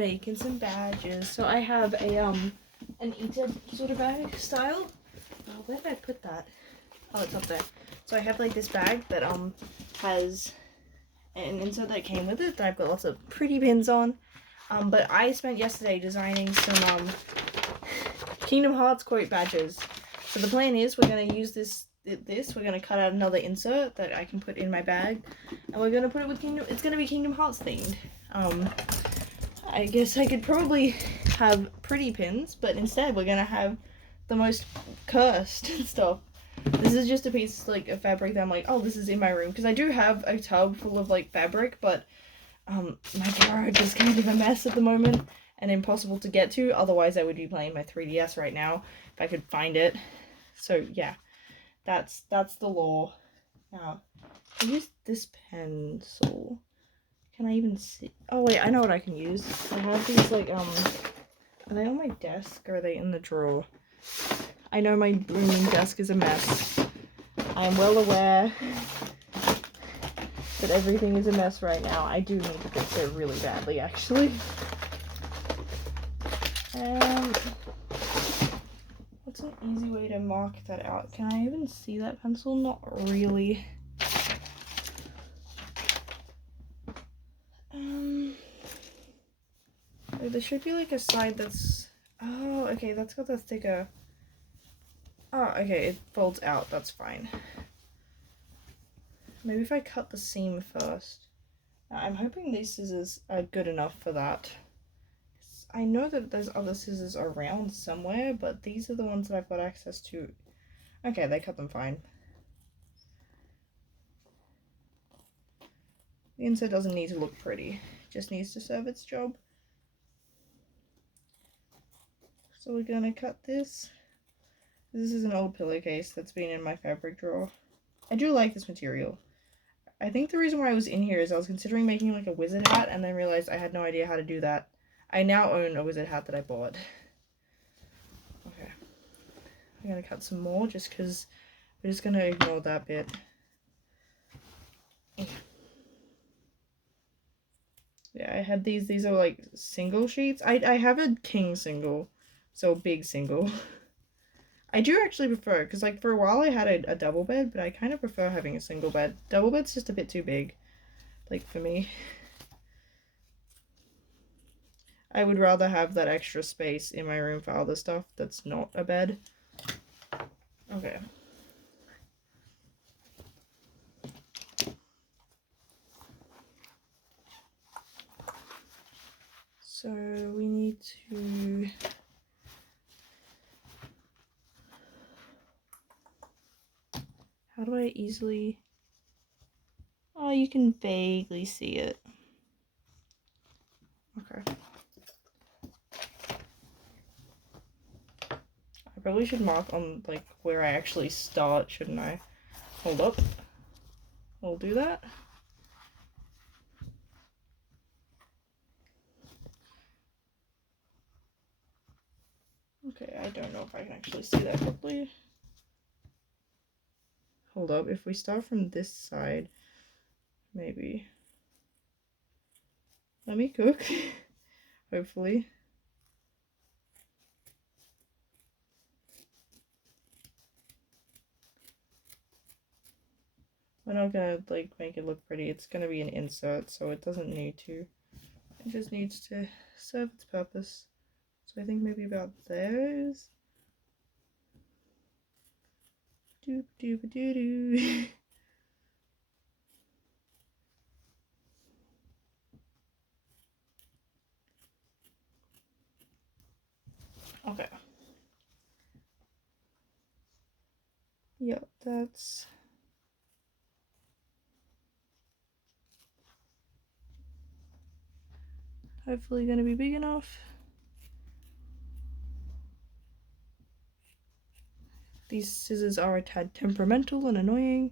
Making some badges. So I have a an eater sort of bag style. Oh, where did I put that? Oh, it's up there. So I have like this bag that has an insert that came with it that I've got lots of pretty pins on. But I spent yesterday designing some Kingdom Hearts quote badges. So the plan is we're gonna use this. We're gonna cut out another insert that I can put in my bag, and we're gonna put it with Kingdom. It's gonna be Kingdom Hearts themed. I guess I could probably have pretty pins, but instead we're gonna have the most cursed stuff. This is just a piece like of fabric that I'm like, oh, this is in my room, because I do have a tub full of like fabric, but my garage is kind of a mess at the moment and impossible to get to. Otherwise, I would be playing my 3DS right now if I could find it. So yeah, that's the law. Now, I use this pencil. Can I even see? Oh wait, I know what I can use. I have these like are they on my desk or are they in the drawer? I know my rooming desk is a mess. I am well aware that everything is a mess right now. I do need to fix it really badly, actually. What's an easy way to mark that out? Can I even see that pencil? Not really. There should be like a side that's... Oh, okay, that's got the thicker... Oh, okay, it folds out, that's fine. Maybe if I cut the seam first. I'm hoping these scissors are good enough for that. I know that there's other scissors around somewhere, but these are the ones that I've got access to. Okay, they cut them fine. The insert doesn't need to look pretty, it just needs to serve its job. So we're gonna cut this. This is an old pillowcase that's been in my fabric drawer. I do like this material. I think the reason why I was in here is I was considering making like a wizard hat and then realized I had no idea how to do that. I now own a wizard hat that I bought. Okay. I'm gonna cut some more just because we're just gonna ignore that bit. Yeah, I had these are like single sheets. I have a king single, so big single. I do actually prefer, because like for a while I had a double bed, but I kind of prefer having a single bed. Double bed's just a bit too big, like for me. I would rather have that extra space in my room for other stuff that's not a bed. Okay. So we need to... How do I easily... Oh, you can vaguely see it. Okay. I probably should mark on like where I actually start, shouldn't I? Hold up. I'll do that. Okay, I don't know if I can actually see that properly. Hold up, if we start from this side, maybe. Let me cook. Hopefully. We're not gonna like make it look pretty. It's gonna be an insert, so it doesn't need to. It just needs to serve its purpose. So I think maybe about there is... Doop doop doo doo. Okay. Yep, that's... hopefully gonna be big enough. These scissors are a tad temperamental and annoying.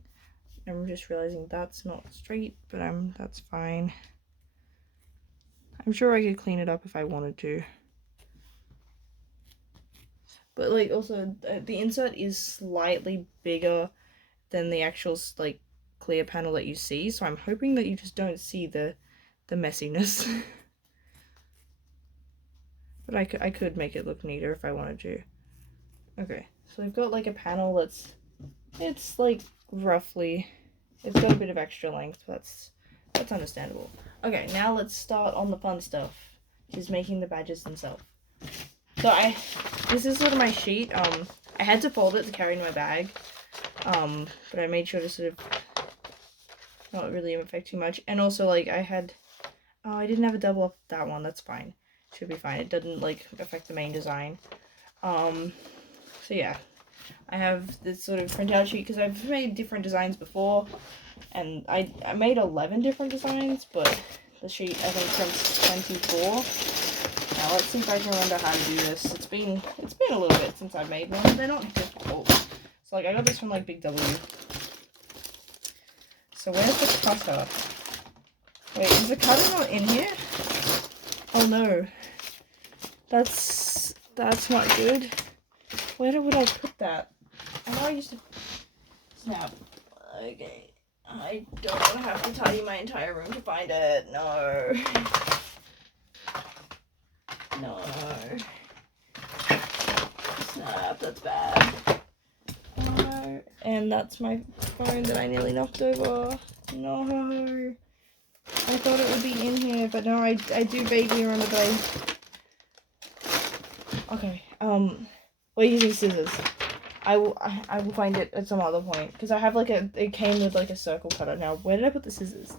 I'm just realizing that's not straight, but that's fine. I'm sure I could clean it up if I wanted to. But like also the insert is slightly bigger than the actual like clear panel that you see, so I'm hoping that you just don't see the messiness. But I could make it look neater if I wanted to. Okay, so we've got like a panel it's like roughly, it's got a bit of extra length, but that's understandable. Okay, now let's start on the fun stuff, which is making the badges themselves. So this is sort of my sheet. I had to fold it to carry in my bag, but I made sure to sort of not really affect too much. And also, like, I didn't have a double up that one. That's fine. Should be fine. It doesn't, like, affect the main design. So yeah. I have this sort of printout sheet because I've made different designs before. And I made 11 different designs, but the sheet, I think, prints 24. Now, let's see if I can remember how to do this. It's been a little bit since I've made one. They're not difficult. So, like, I got this from, like, Big W. So, where's the cutter? Wait, is the cutter not in here? Oh, no. That's not good. Where would I put that? I know I used to... Snap. Okay. I don't want to have to tidy my entire room to find it. No. No. Snap, that's bad. No. And that's my phone that I nearly knocked over. No. I thought it would be in here, but no, I do vaguely remember that Okay, we're using scissors. I will find it at some other point, because I have like it came with like a circle cutter. Now, where did I put the scissors?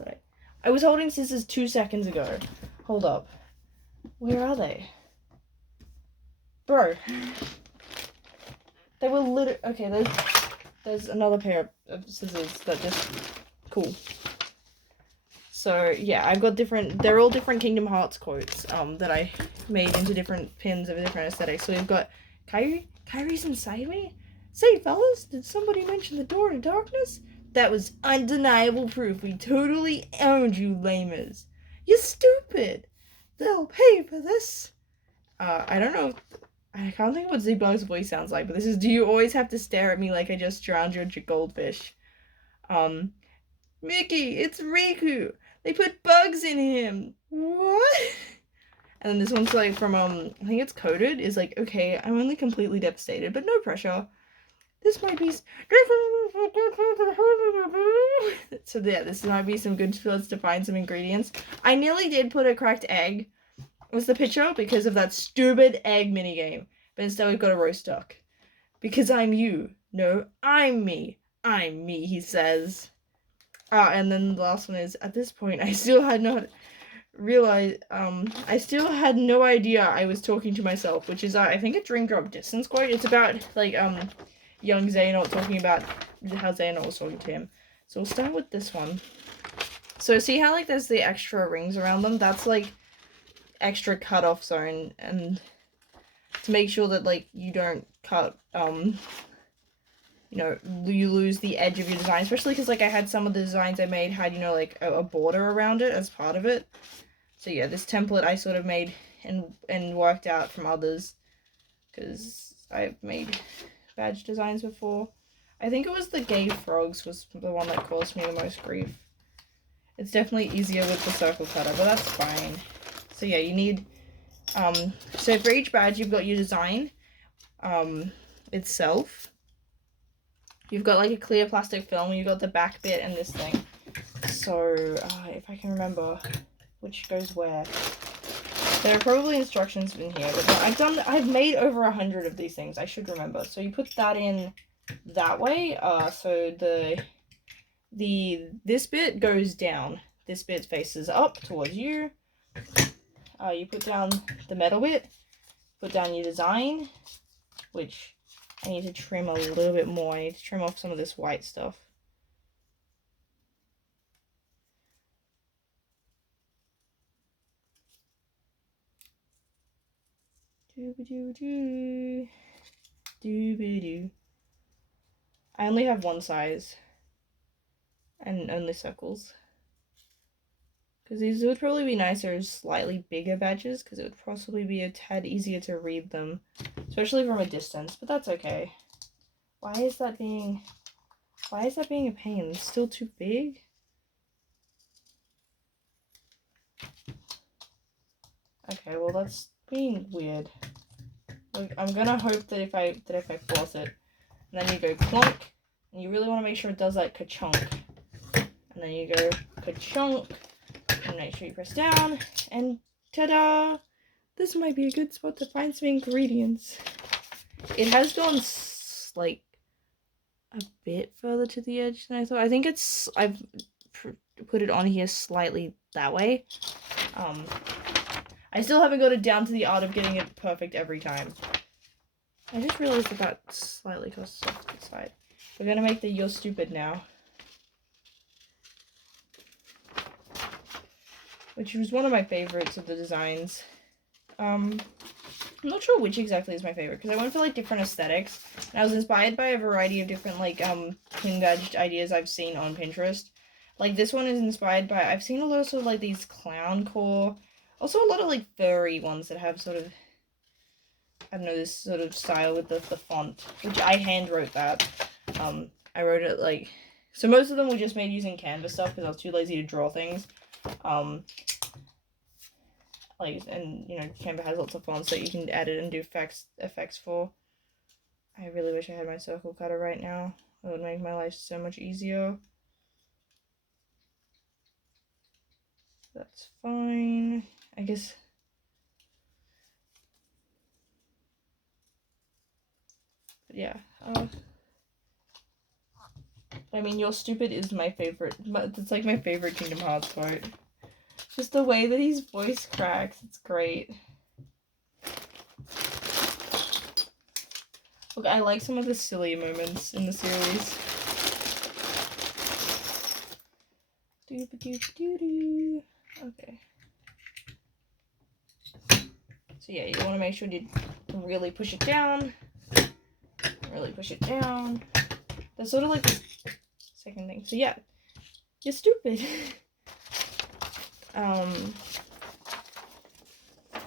I was holding scissors 2 seconds ago. Hold up. Where are they? Bro. They were literally... Okay, there's another pair of scissors that just... Cool. So, yeah, I've got different... They're all different Kingdom Hearts quotes that I made into different pins of different aesthetics. So we've got... Kyrie's inside me? Say, fellas, did somebody mention the door to darkness? That was undeniable proof. We totally owned you lamers. You're stupid. They'll pay for this. I don't know. I can't think of what Z-Bug's voice sounds like, but this is, do you always have to stare at me like I just drowned your goldfish? Mickey, it's Riku. They put bugs in him. What? And then this one's like from, I think it's Coded, is like, okay, I'm only completely devastated, but no pressure. This might be... So yeah, this might be some good fields to find some ingredients. I nearly did put a cracked egg was the picture because of that stupid egg minigame. But instead we've got a roast duck. Because I'm you. No, I'm me. I'm me, he says. And then the last one is, at this point, I still had not realized, I still had no idea I was talking to myself, which is, I think, a Dream Drop Distance quote. It's about, like, young Xehanort talking about how Xehanort was talking to him. So we'll start with this one. So see how, like, there's the extra rings around them? That's, like, extra cut-off zone, and to make sure that, like, you don't cut, you know, you lose the edge of your design, especially because, like, I had some of the designs I made had, you know, like, a border around it as part of it. So yeah, this template I sort of made and worked out from others, because I've made badge designs before. I think it was the gay frogs was the one that caused me the most grief. It's definitely easier with the circle cutter, but that's fine. So yeah, you need, so for each badge you've got your design, itself. You've got like a clear plastic film, you've got the back bit and this thing. So, if I can remember which goes where. There are probably instructions in here, but I've made over 100 of these things, I should remember. So you put that in that way, so this bit goes down. This bit faces up towards you. You put down the metal bit, put down your design, which I need to trim a little bit more. I need to trim off some of this white stuff. Doo-ba-doo-doo. Doo-ba-doo. I only have one size. And only circles. Because these would probably be nicer as slightly bigger badges, because it would possibly be a tad easier to read them. Especially from a distance, but that's okay. Why is that being a pain? It's still too big? Okay, well let's being weird. Like, I'm gonna hope that if I force it, and then you go clunk, and you really want to make sure it does like ka-chunk, and then you go ka-chunk, and make sure you press down, and ta-da! This might be a good spot to find some ingredients. It has gone like a bit further to the edge than I thought. I think I've put it on here slightly that way. I still haven't got it down to the art of getting it perfect every time. I just realized that slightly goes off to the side. We're gonna make the "you're stupid" now, which was one of my favorites of the designs. I'm not sure which exactly is my favorite, because I went for like different aesthetics, and I was inspired by a variety of different like King Badge ideas I've seen on Pinterest. Like this one is inspired by, I've seen a lot of sort of like these clown core, also a lot of like furry ones that have sort of, I don't know, this sort of style with the font, which I hand wrote that. I wrote it like, so most of them were just made using Canva stuff because I was too lazy to draw things. Like, and you know, Canva has lots of fonts that you can edit and do effects for. I really wish I had my circle cutter right now. It would make my life so much easier. That's fine, I guess. But yeah, I mean, "you're stupid" is my favorite, but it's like my favorite Kingdom Hearts quote. Just the way that his voice cracks, it's great. Look, I like some of the silly moments in the series. Okay. So yeah, you want to make sure you really push it down. Really push it down. That's sort of like the second thing. So yeah, "you're stupid."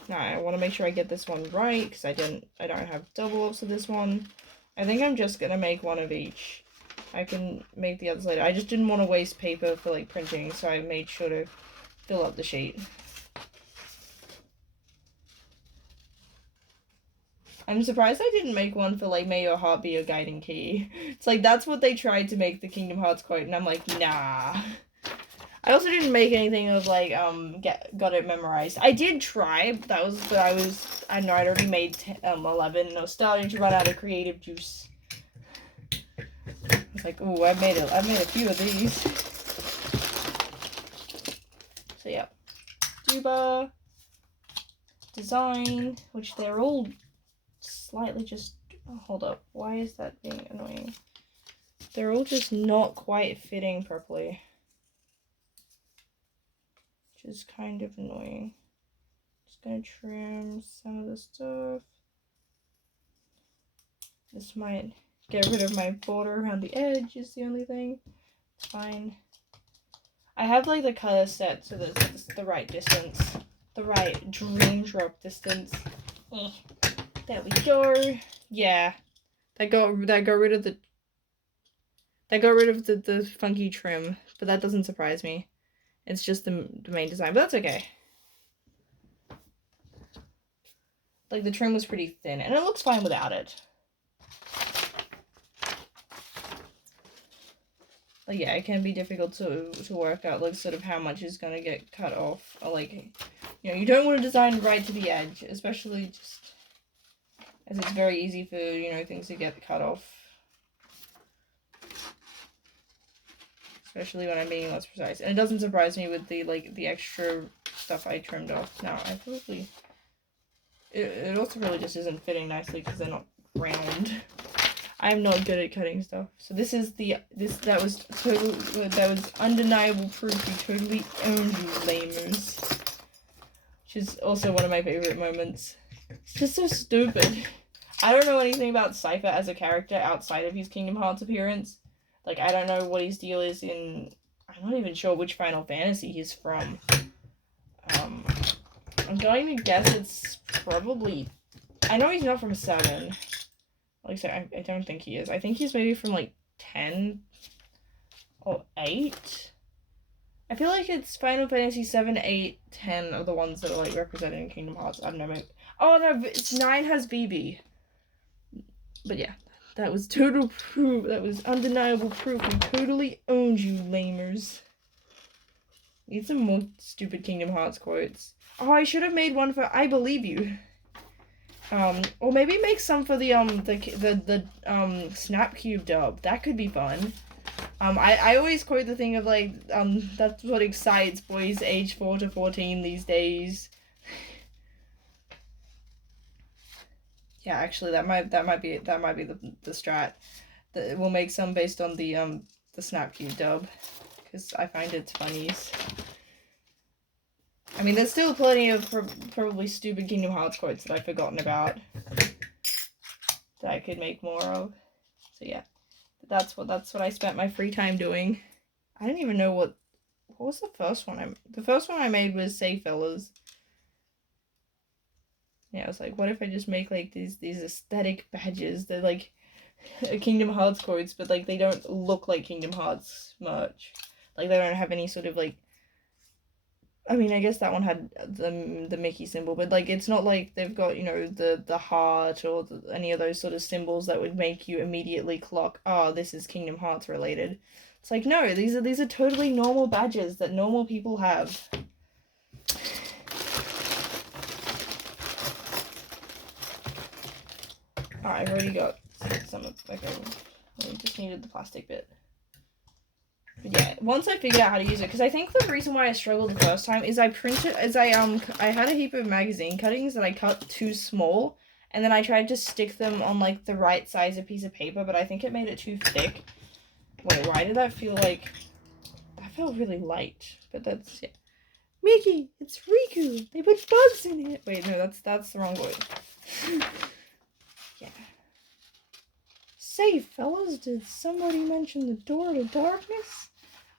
Now I want to make sure I get this one right, because I don't have double ups of this one. I think I'm just gonna make one of each. I can make the others later. I just didn't want to waste paper for like printing, so I made sure to fill up the sheet. I'm surprised I didn't make one for like "may your heart be your guiding key." It's like that's what they tried to make the Kingdom Hearts quote, and I'm like, nah. I also didn't make anything of like got it memorized. I did try, but I don't know, I'd already made 11 and I was starting to run out of creative juice. I was like, ooh, I've made a few of these. So yeah, Duba, design, which they're all slightly just, oh, hold up, why is that being annoying? They're all just not quite fitting properly, which is kind of annoying. Just gonna trim some of the stuff. This might get rid of my border around the edge, is the only thing. It's fine. I have like the color set so that it's the right distance, the right dream drop distance. There we go. Yeah, that got rid of the funky trim, but that doesn't surprise me. It's just the main design, but that's okay. Like, the trim was pretty thin, and it looks fine without it. Like, yeah, it can be difficult to work out, like, sort of how much is gonna get cut off. Or, like, you know, you don't want to design right to the edge, especially just as it's very easy for, you know, things to get cut off. Especially when I'm being less precise. And it doesn't surprise me with the, like, the extra stuff I trimmed off. Now, I probably... It also really just isn't fitting nicely because they're not round. I'm not good at cutting stuff. So this is that was undeniable proof you totally owned, you lamers. Which is also one of my favorite moments. It's just so stupid. I don't know anything about Cypher as a character outside of his Kingdom Hearts appearance. Like, I don't know what his deal is in... I'm not even sure which Final Fantasy he's from. I'm going to guess it's probably... I know he's not from 7. Like I said, I don't think he is. I think he's maybe from, like, 10 or 8. I feel like it's Final Fantasy 7, 8, 10 are the ones that are like represented in Kingdom Hearts. I don't know. Maybe... Oh no, it's 9 has Vivi. But yeah, that was total proof. That was undeniable proof. We totally owned you, lamers. Need some more stupid Kingdom Hearts quotes. Oh, I should have made one for I Believe You. Or maybe make some for the Snap Cube dub. That could be fun. I always quote the thing of like, that's what excites boys age 4 to 14 these days. Yeah, actually, that might be the strat. We'll make some based on the Snap Cube dub, because I find it's funnies. I mean, there's still plenty of probably stupid Kingdom Hearts quotes that I've forgotten about that I could make more of. So yeah, that's what I spent my free time doing. I don't even know what was the first one the first one I made was Say Fellas. Yeah, I was like, what if I just make like these aesthetic badges? They're like Kingdom Hearts quotes, but like they don't look like Kingdom Hearts much. Like they don't have any sort of like, I mean, I guess that one had the Mickey symbol, but like it's not like they've got, you know, the heart or any of those sort of symbols that would make you immediately clock, oh, this is Kingdom Hearts related. It's like, no, these are totally normal badges that normal people have. I've already got some of, okay, I just needed the plastic bit. But yeah, once I figured out how to use it, because I think the reason why I struggled the first time is I had a heap of magazine cuttings that I cut too small, and then I tried to stick them on like the right size of piece of paper, but I think it made it too thick. Wait, why did that feel like, that felt really light, but that's, yeah. Mickey, it's Riku, they put bugs in it. Wait, no, that's the wrong word. Yeah. Say, fellas, did somebody mention the door to darkness?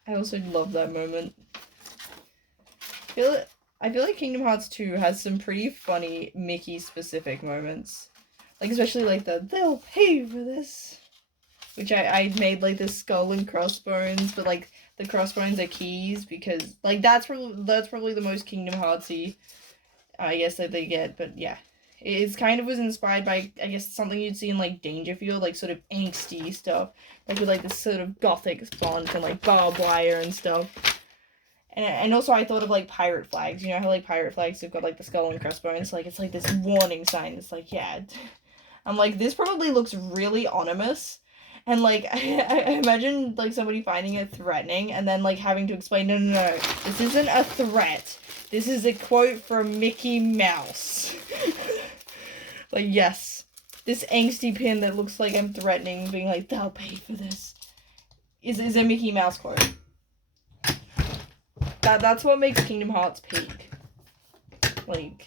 I also love that moment. I feel like Kingdom Hearts 2 has some pretty funny Mickey-specific moments. Like, especially like they'll pay for this. Which I made like this skull and crossbones, but like the crossbones are keys because like that's probably the most Kingdom Heartsy, I guess, that they get. But yeah. It's kind of was inspired by, I guess, something you'd see in, like, Dangerfield, like, sort of angsty stuff. Like, with, like, this sort of gothic font and, like, barbed wire and stuff. And also I thought of, like, pirate flags. You know how, like, pirate flags have got, like, the skull and crossbones? Like, it's, like, this warning sign. It's, like, yeah. I'm like, this probably looks really ominous. And, like, I imagine, like, somebody finding it threatening and then, like, having to explain, no, this isn't a threat. This is a quote from Mickey Mouse. Like, yes. This angsty pin that looks like I'm threatening, being like, they'll pay for this, is a Mickey Mouse quote. That's what makes Kingdom Hearts peak. Like,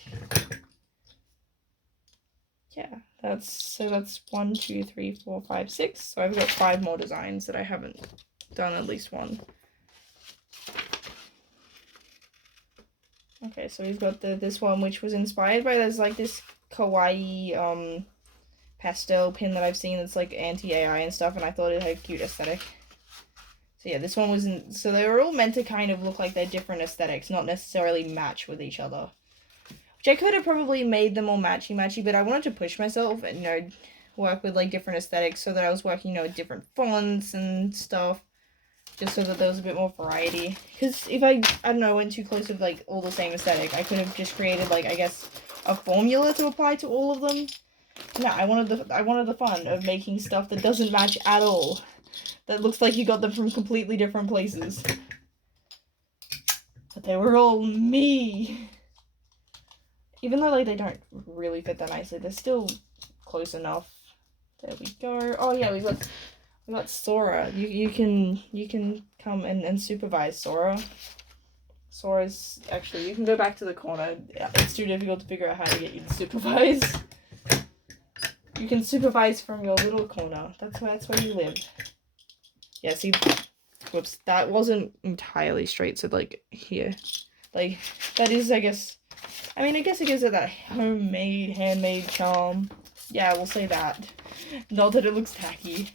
yeah. That's 1, 2, 3, 4, 5, 6. So I've got 5 more designs that I haven't done at least one. Okay, so we've got this one, which was inspired by, there's like this kawaii pastel pin that I've seen that's like anti-AI and stuff, and I thought it had a cute aesthetic. So yeah, this one wasn't, so they were all meant to kind of look like they're different aesthetics, not necessarily match with each other. Which I could have probably made them all matchy-matchy, but I wanted to push myself and, you know, work with like different aesthetics so that I was working, you know, with different fonts and stuff. Just so that there was a bit more variety. Because if I don't know, went too close with, like, all the same aesthetic, I could have just created, like, I guess, a formula to apply to all of them. No, I wanted the fun of making stuff that doesn't match at all. That looks like you got them from completely different places. But they were all me. Even though, like, they don't really fit that nicely, they're still close enough. There we go. Oh, yeah, we got Sora. You can come and supervise Sora. Sora's actually, you can go back to the corner. It's too difficult to figure out how to get you to supervise. You can supervise from your little corner. That's where you live. Yeah, see, whoops, that wasn't entirely straight, so like here. Like, that is, I guess it gives it that homemade, handmade charm. Yeah, we'll say that. Not that it looks tacky.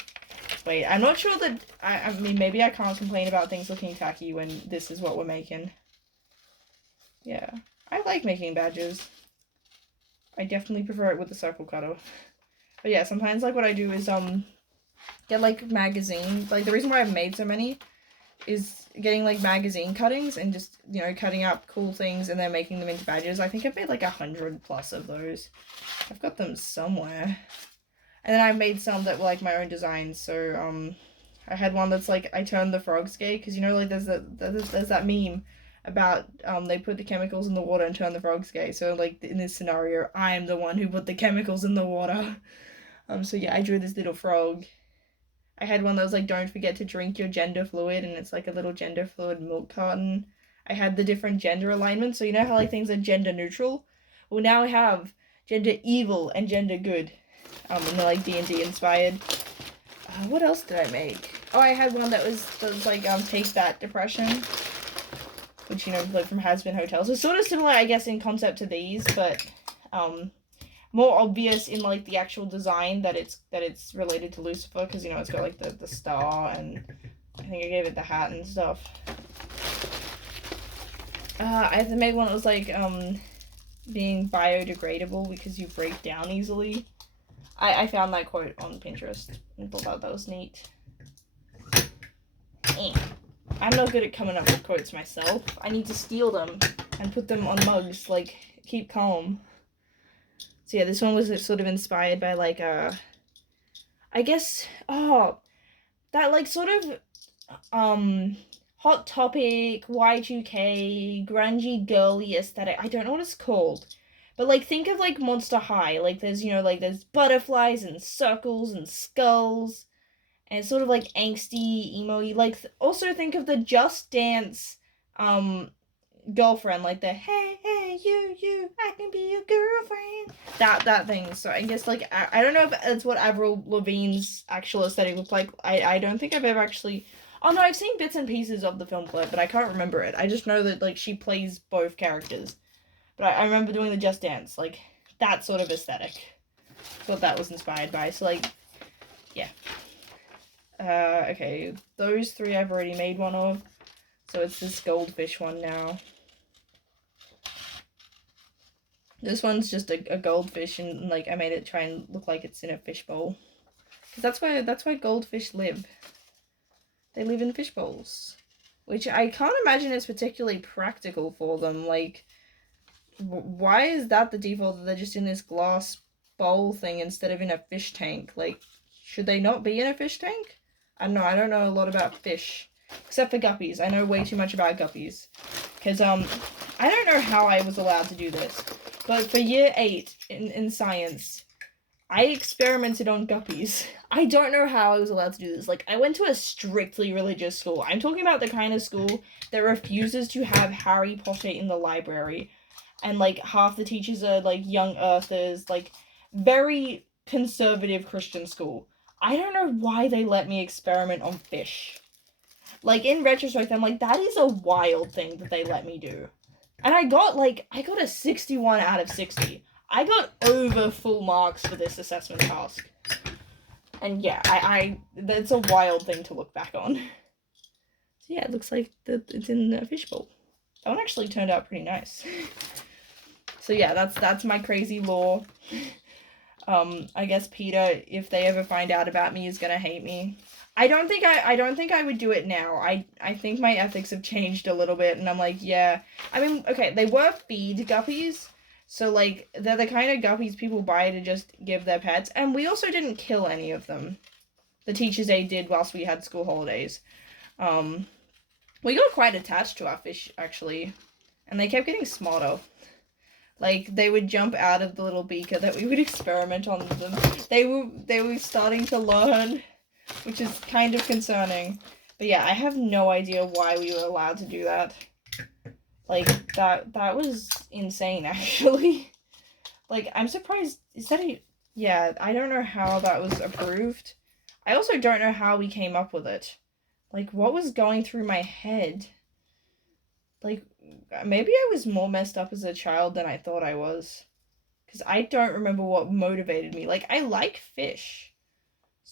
Wait, I'm not sure that... I mean, maybe I can't complain about things looking tacky when this is what we're making. Yeah. I like making badges. I definitely prefer it with the circle cutter. But yeah, sometimes, like, what I do is, get, like, magazine... Like, the reason why I've made so many is getting, like, magazine cuttings and just, you know, cutting up cool things and then making them into badges. I think I've made, like, 100 plus of those. I've got them somewhere. And then I've made some that were, like, my own designs. So, I had one that's, like, I turned the frogs gay. Because, you know, like, there's that meme about, they put the chemicals in the water and turn the frogs gay. So, like, in this scenario, I'm the one who put the chemicals in the water. So, yeah, I drew this little frog. I had one that was, like, don't forget to drink your gender fluid. And it's, like, a little gender fluid milk carton. I had the different gender alignments. So, you know how, like, things are gender neutral? Well, now I have gender evil and gender good. And they're like D&D inspired. What else did I make? Oh, I had one that was like Take That Depression, which, you know, like from Has Been Hotels. It's sort of similar, I guess, in concept to these, but more obvious in like the actual design that it's related to Lucifer, because, you know, it's got like the star, and I think I gave it the hat and stuff. I had to make one that was like being biodegradable because you break down easily. I found that quote on Pinterest and thought that was neat. I'm not good at coming up with quotes myself. I need to steal them and put them on mugs, like, keep calm. So yeah, this one was sort of inspired by, like, I guess, that, like, sort of, Hot Topic, Y2K, grungy, girly aesthetic. I don't know what it's called. But, like, think of, like, Monster High. Like, there's, you know, like, there's butterflies and circles and skulls. And it's sort of, like, angsty, emo-y. Like, also think of the Just Dance, girlfriend. Like, the, hey, you, I can be your girlfriend. That thing. So, I guess, like, I don't know if that's what Avril Lavigne's actual aesthetic looked like. I don't think I've ever actually... Oh, no, I've seen bits and pieces of the film clip, but I can't remember it. I just know that, like, she plays both characters. But I remember doing the Just Dance, like, that sort of aesthetic. That's what that was inspired by, so, like, yeah. Okay, those three I've already made one of, so it's this goldfish one now. This one's just a goldfish, and, like, I made it try and look like it's in a fishbowl. Because that's where goldfish live. They live in fish bowls. Which I can't imagine is particularly practical for them, like... Why is that the default, that they're just in this glass bowl thing instead of in a fish tank? Like, should they not be in a fish tank? I don't know, I don't know a lot about fish. Except for guppies. I know way too much about guppies. Because, I don't know how I was allowed to do this. But for year 8 in science, I experimented on guppies. I don't know how I was allowed to do this. Like, I went to a strictly religious school. I'm talking about the kind of school that refuses to have Harry Potter in the library. And, like, half the teachers are, like, young earthers, like, very conservative Christian school. I don't know why they let me experiment on fish. Like, in retrospect, I'm like, that is a wild thing that they let me do. And I got a 61 out of 60. I got over full marks for this assessment task. And yeah, that's a wild thing to look back on. So yeah, it looks like it's in a fishbowl. That one actually turned out pretty nice. So yeah, that's my crazy lore. I guess PETA, if they ever find out about me, is gonna hate me. I don't think I would do it now. I think my ethics have changed a little bit, and I'm like, yeah. I mean, okay, they were feed guppies, so like they're the kind of guppies people buy to just give their pets, and we also didn't kill any of them. The teacher's aide did whilst we had school holidays. We got quite attached to our fish actually, and they kept getting smarter. Like, they would jump out of the little beaker that we would experiment on them. They were starting to learn, which is kind of concerning. But yeah, I have no idea why we were allowed to do that. Like, that was insane, actually. Like, I'm surprised, is that yeah, I don't know how that was approved. I also don't know how we came up with it. Like, what was going through my head? Like, maybe I was more messed up as a child than I thought I was. Because I don't remember what motivated me. Like, I like fish.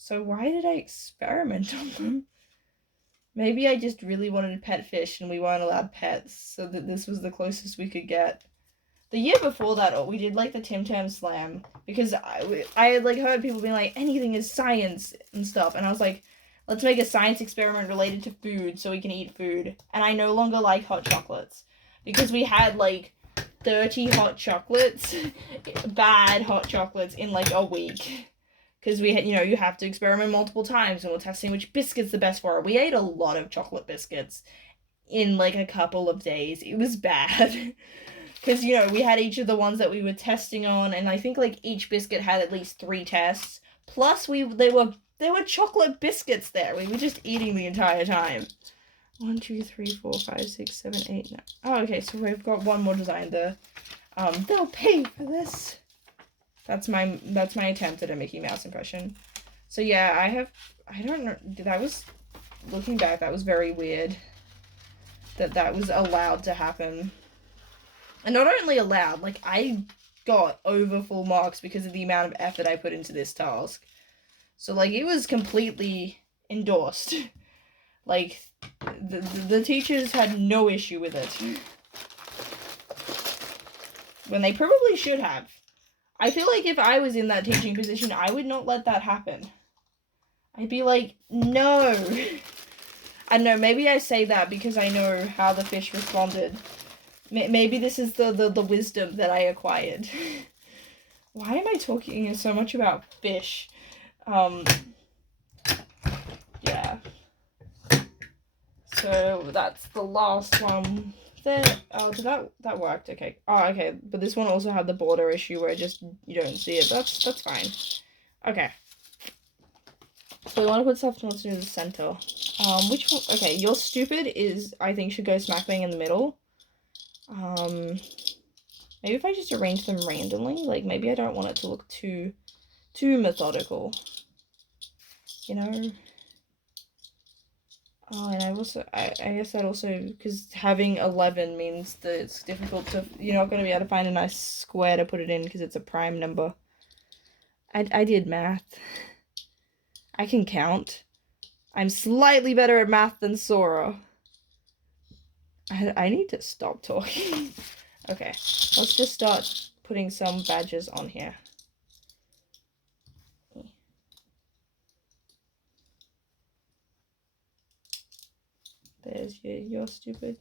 So why did I experiment on them? Maybe I just really wanted a pet fish and we weren't allowed pets, so that this was the closest we could get. The year before that, we did like the Tim Tam Slam because I had like heard people being like, anything is science and stuff, and I was like, let's make a science experiment related to food so we can eat food. And I no longer like hot chocolates because we had like 30 hot chocolates, bad hot chocolates in like a week. Because we had, you have to experiment multiple times and we're testing which biscuit's the best for it. We ate a lot of chocolate biscuits in like a couple of days. It was bad. Because, we had each of the ones that we were testing on, and I think like each biscuit had at least 3 tests. Plus there were chocolate biscuits there. We were just eating the entire time. 1, 2, 3, 4, 5, 6, 7, 8, 9. Oh, okay, so we've got one more design there. They'll pay for this. That's my attempt at a Mickey Mouse impression. So yeah, I don't know, looking back, that was very weird that was allowed to happen. And not only allowed, like, I got over full marks because of the amount of effort I put into this task. So, like, it was completely endorsed. Like, the teachers had no issue with it. When they probably should have. I feel like if I was in that teaching position, I would not let that happen. I'd be like, no. I don't know, maybe I say that because I know how the fish responded. Maybe this is the wisdom that I acquired. Why am I talking so much about fish? Yeah. So that's the last one. There. Oh, that worked? Okay. Oh, okay. But this one also had the border issue where you don't see it. That's fine. Okay. So we want to put stuff towards the center. Which one? Okay, your stupid I think should go smack bang in the middle. Maybe if I just arrange them randomly, like maybe I don't want it to look too methodical. Oh, and I guess that also, because having 11 means that it's difficult to, you're not going to be able to find a nice square to put it in because it's a prime number. I did math. I can count. I'm slightly better at math than Sora. I need to stop talking. Okay, let's just start putting some badges on here. There's your stupid.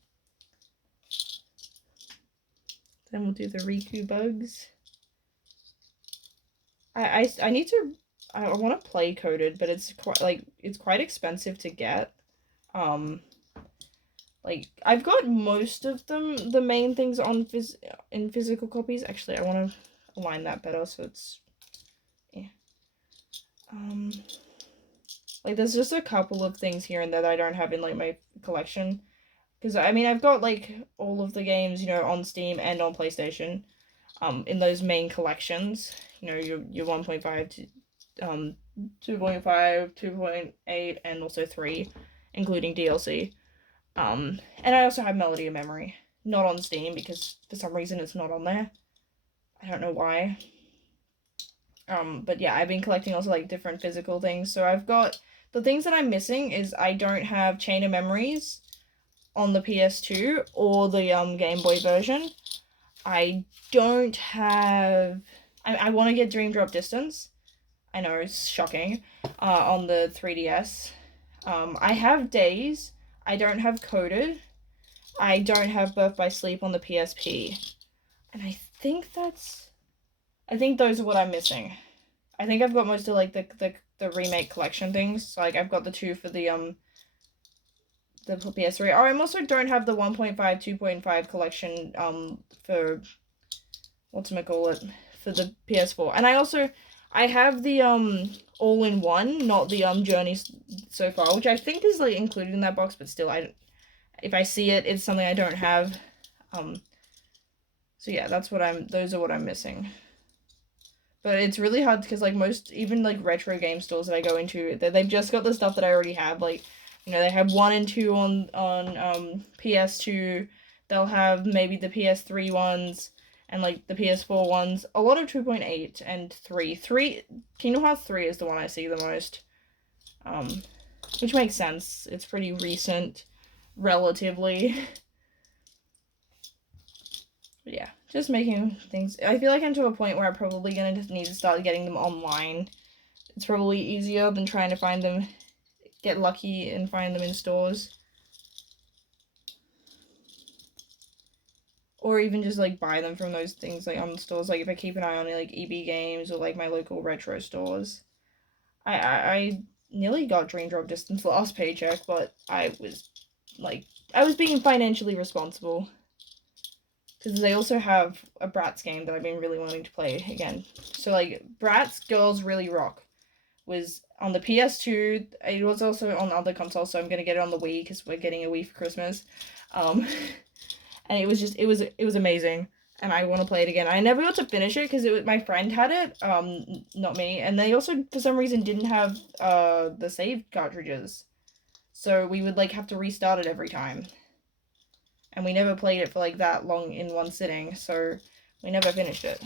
Then we'll do the Riku bugs. I need to. I want to play coded, but it's quite expensive to get. Like I've got most of them, the main things on in physical copies. Actually, I want to align that better so it's like there's just a couple of things here and there that I don't have in like my collection. Because I mean I've got like all of the games, on Steam and on PlayStation, in those main collections. Your 1.5 to 2.5, 2.8, and also 3, including DLC. And I also have Melody of Memory, not on Steam because for some reason it's not on there. I don't know why. But yeah, I've been collecting also like different physical things. So I've got the things that I'm missing is I don't have Chain of Memories on the PS2 or the Game Boy version. I don't have. I want to get Dream Drop Distance. I know it's shocking. On the 3DS. I have Days. I don't have Coded. I don't have Birth by Sleep on the PSP. And I think those are what I'm missing. I think I've got most of like the remake collection things. So like I've got the 2 for the PS3. Oh, I also don't have the 1.5, 2.5 collection for whatchamacallit for the PS4. And I have the all-in-one, not the Journey so far, which I think is like included in that box, but still if I see it, it's something I don't have. So yeah, those are what I'm missing. But it's really hard because like even like retro game stores that I go into, they've just got the stuff that I already have. Like, they have 1 and 2 on PS2. They'll have maybe the PS3 ones and like the PS4 ones. A lot of 2.8 and 3. Kingdom Hearts 3 is the one I see the most. which makes sense. It's pretty recent, relatively. But yeah, just making things. I feel like I'm to a point where I'm probably gonna just need to start getting them online. It's probably easier than trying to find them, get lucky and find them in stores. Or even just, like, buy them from those things, like, on stores. Like, if I keep an eye on, like, EB Games or, like, my local retro stores. I nearly got Dream Drop Distance last paycheck, but I was, like, I was being financially responsible. Because they also have a Bratz game that I've been really wanting to play again. So, like, Bratz Girls Really Rock was on the PS2. It was also on other consoles, so I'm going to get it on the Wii because we're getting a Wii for Christmas. And it was just, it was amazing. And I want to play it again. I never got to finish it because my friend had it, not me. And they also, for some reason, didn't have the save cartridges. So we would, like, have to restart it every time. And we never played it for, like, that long in one sitting, so we never finished it.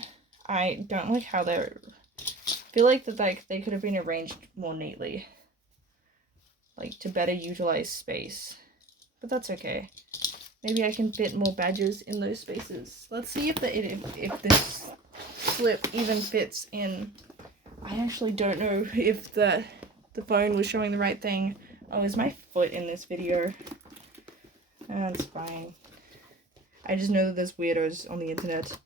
I don't like how they're... I feel like that, like, they could have been arranged more neatly. Like, to better utilize space. But that's okay. Maybe I can fit more badges in those spaces. Let's see if this slip even fits in. I actually don't know if the phone was showing the right thing. Oh, is my foot in this video? That's fine. I just know that there's weirdos on the internet.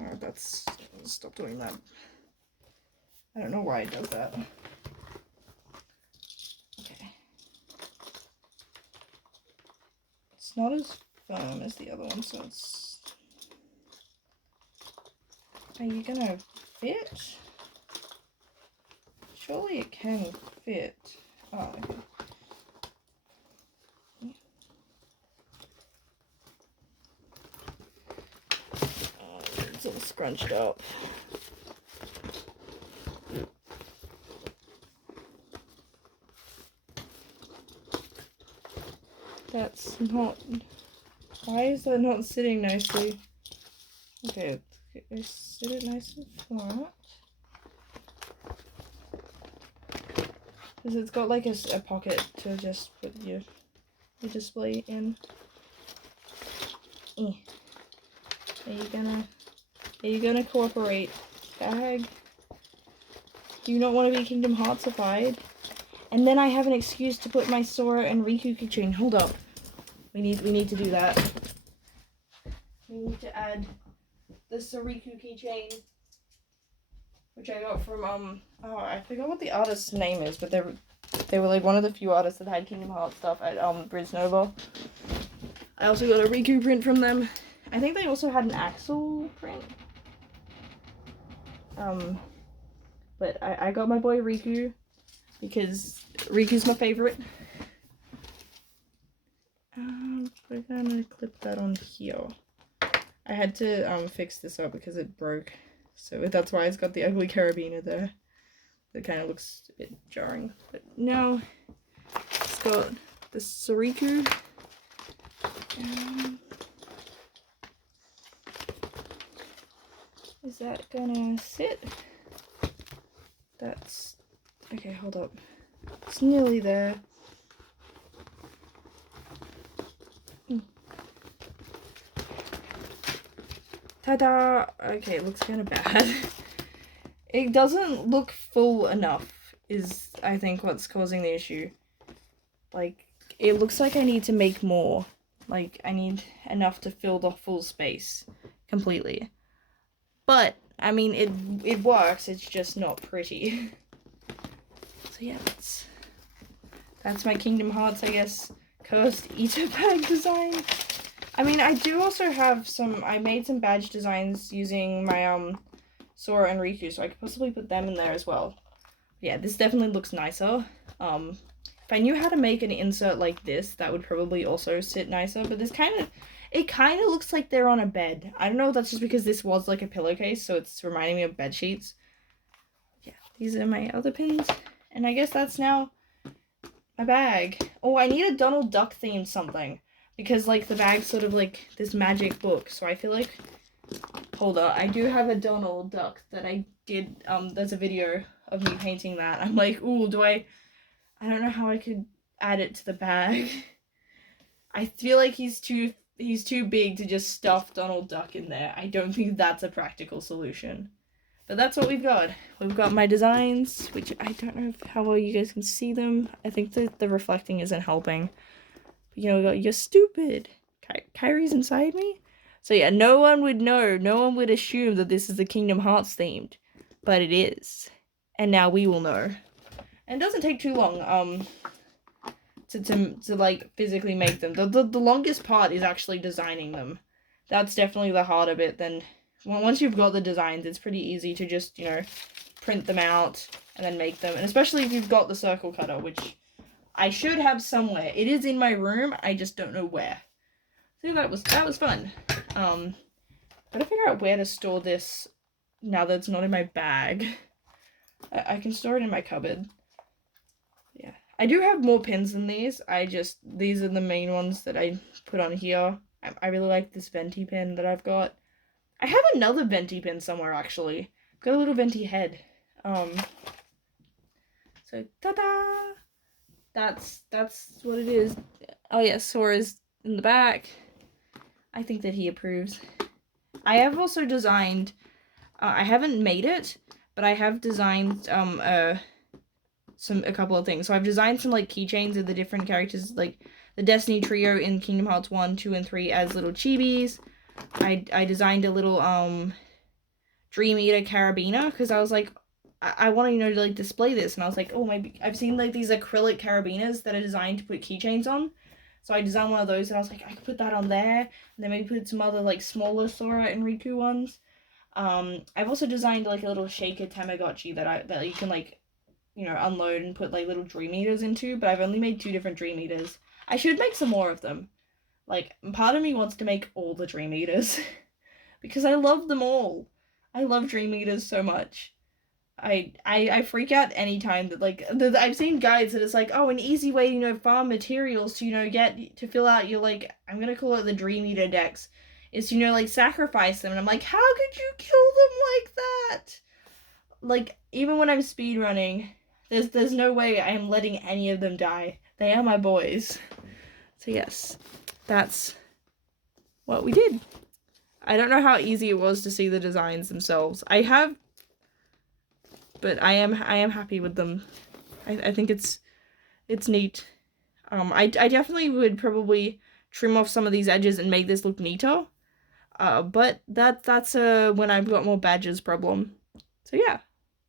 Alright, that's... Stop doing that. I don't know why it does that. Okay. It's not as firm as the other one, so it's... Are you gonna fit? Surely it can fit. Oh, okay. It's all scrunched up. That's not... Why is that not sitting nicely? Okay, sit it nice and flat. Because it's got like a pocket to just put your display in. Are you gonna cooperate, bag? Do you not want to be Kingdom Heartsified? And then I have an excuse to put my Sora and Riku keychain. Hold up. We need to do that. We need to add the Sariku keychain, which I got from oh, I forgot what the artist's name is, but they were like one of the few artists that had Kingdom Hearts stuff at Bridge Nova. I also got a Riku print from them. I think they also had an Axel print. But I got my boy Riku because Riku's my favorite. We're gonna clip that on here. I had to fix this up because it broke, so that's why it's got the ugly carabiner there. That kind of looks a bit jarring, but now it's got the Sariku. Is that gonna sit? That's okay. Hold up, it's nearly there. Ta-da! Okay, it looks kind of bad. It doesn't look full enough is, I think, what's causing the issue. Like, it looks like I need to make more. Like, I need enough to fill the full space completely. But, I mean, it works, it's just not pretty. So yeah, that's my Kingdom Hearts, I guess, cursed eater bag design. I mean, I do also have I made some badge designs using my, Sora and Riku, so I could possibly put them in there as well. Yeah, this definitely looks nicer. If I knew how to make an insert like this, that would probably also sit nicer, but it kind of looks like they're on a bed. I don't know if that's just because this was like a pillowcase, so it's reminding me of bed sheets. Yeah, these are my other pins, and I guess that's now my bag. Oh, I need a Donald Duck themed something. Because, like, the bag's sort of, like, this magic book. So I feel like... Hold on. I do have a Donald Duck that I did... there's a video of me painting that. I'm like, ooh, I don't know how I could add it to the bag. I feel like he's too big to just stuff Donald Duck in there. I don't think that's a practical solution. But that's what we've got. We've got my designs, which I don't know how well you guys can see them. I think the reflecting isn't helping. But, you know, we got You're Stupid. Kyrie's inside me? So yeah, no one would know. No one would assume that this is the Kingdom Hearts themed. But it is. And now we will know. And it doesn't take too long, to like physically make them. The longest part is actually designing them. That's definitely the harder bit. Then once you've got the designs, it's pretty easy to just, you know, print them out and then make them. And especially if you've got the circle cutter, which I should have somewhere. It is in my room, I just don't know where. So that was fun. Gotta figure out where to store this now that it's not in my bag. I can store it in my cupboard. Yeah. I do have more pins than these. These are the main ones that I put on here. I really like this venti pin that I've got. I have another venti pin somewhere, actually. I've got a little venti head. So, ta-da! That's what it is. Oh yeah, Sora's in the back. I think that he approves. I have also designed, I haven't made it, but I have designed, a couple of things. So I've designed some, like, keychains of the different characters, like the Destiny Trio in Kingdom Hearts 1, 2, and 3 as little chibis. I designed a little, Dream Eater carabiner, because I was like, I want to, you know, to, like, display this, and I was like, oh, maybe, I've seen, like, these acrylic carabiners that are designed to put keychains on. So I designed one of those, and I was like, I could put that on there, and then maybe put some other, like, smaller Sora and Riku ones. I've also designed, like, a little shaker Tamagotchi that you can, like, you know, unload and put, like, little Dream Eaters into, but I've only made 2 different Dream Eaters. I should make some more of them. Like, part of me wants to make all the Dream Eaters, because I love them all. I love Dream Eaters so much. I freak out anytime that, like, I've seen guides that it's like, oh, an easy way to, you know, farm materials to, you know, get to fill out your, like, I'm gonna call it the Dream Eater decks, is to, you know, like, sacrifice them. And I'm like, how could you kill them like that? Like, even when I'm speedrunning, there's no way I am letting any of them die. They are my boys. So yes, that's what we did. I don't know how easy it was to see the designs themselves. I have, but I am happy with them. I think it's neat. I definitely would probably trim off some of these edges and make this look neater. But that's when I've got more badges problem. So yeah,